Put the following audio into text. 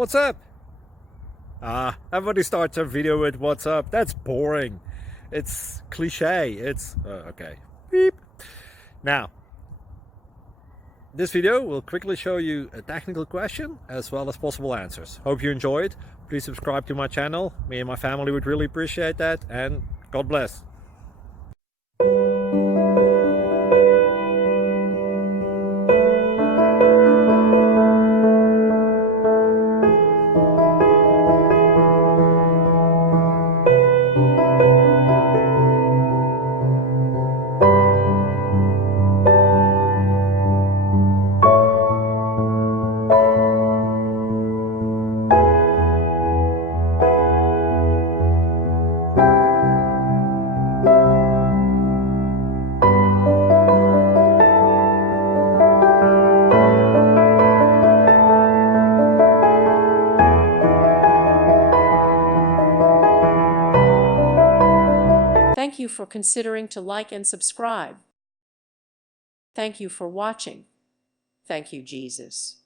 What's up? Everybody starts a video with what's up. That's boring. It's cliche. It's okay. Beep. Now, this video will quickly show you a technical question as well as possible answers. Hope you enjoyed. Please subscribe to my channel. Me and my family would really appreciate that, and God bless. Thank you for considering to like and subscribe. Thank you for watching. Thank you, Jesus.